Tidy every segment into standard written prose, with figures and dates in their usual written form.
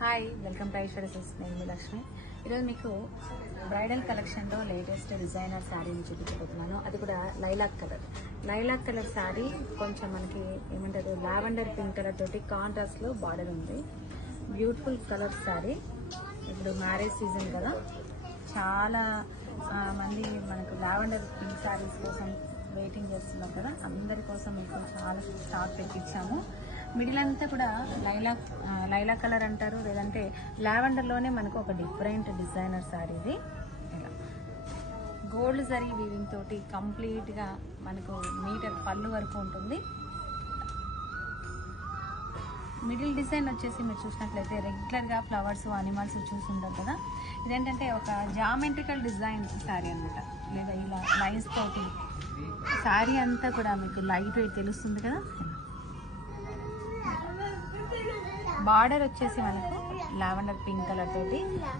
Hi, welcome to Aishwarya silks. నేను మీ లక్ష్మి. ఈరోజు మీకు బ్రైడల్ కలెక్షన్లో లేటెస్ట్ డిజైనర్ శారీని చూపించబోతున్నాను. అది కూడా లైలాక్ కలర్ శారీ. కొంచెం మనకి ఏమంటారు, లావెండర్ పింక్ కలర్ తోటి కాంట్రాస్ట్లో బార్డర్ ఉంది. Beautiful colour sari. ఇప్పుడు మ్యారేజ్ సీజన్ కదా, చాలా మంది మనకు లావెండర్ పింక్ శారీస్ కోసం వెయిటింగ్ చేస్తున్నాం కదా, అందరి కోసం మీకు చాలా స్టాక్ తెప్పించాము. మిడిల్ అంతా కూడా లైలాక్ కలర్ అంటారు, లేదంటే లావెండర్లోనే మనకు ఒక డిఫరెంట్ డిజైనర్ శారీ. ఇది ఇలా గోల్డ్ జరీ వీవింగ్ తోటి కంప్లీట్గా మనకు మీటర్ పళ్ళు వరకు ఉంటుంది. మిడిల్ డిజైన్ వచ్చేసి మీరు చూసినట్లయితే రెగ్యులర్గా ఫ్లవర్స్, అనిమల్స్ చూసుంటారు కదా. ఇదేంటంటే ఒక జామెట్రికల్ డిజైన్ శారీ అనమాట, లేదా ఇలా లైన్స్ తోటి శారీ అంతా కూడా మీకు లైట్ వెయిట్ తెలుస్తుంది కదా. బార్డర్ వచ్చేసి మనకు లావెండర్ పింక్ కలర్ తోటి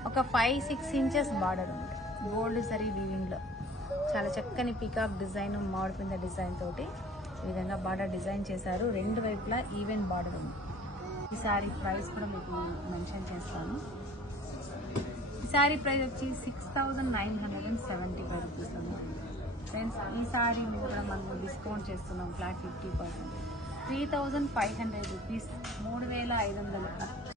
ఒక 5-6 ఇంచెస్ బార్డర్ ఉంది. గోల్డ్ జరీ వీవింగ్లో చాలా చక్కని పీకాక్ డిజైన్, మామిడిపింద డిజైన్ తోటి ఈ విధంగా బార్డర్ డిజైన్ చేశారు. రెండు వైపులా ఈవెన్ బార్డర్ ఉంది. ఈ సారీ ప్రైస్ కూడా మీకు మెన్షన్ చేస్తాను. ఈ సారీ ప్రైస్ వచ్చి 6,975 రూపీస్ ఉంది ఫ్రెండ్స్. ఈ సారీ మీద కూడా మనము డిస్కౌంట్ చేస్తున్నాం, ఫ్లాట్ 50%. 3,500 రూపీస్, 3,500.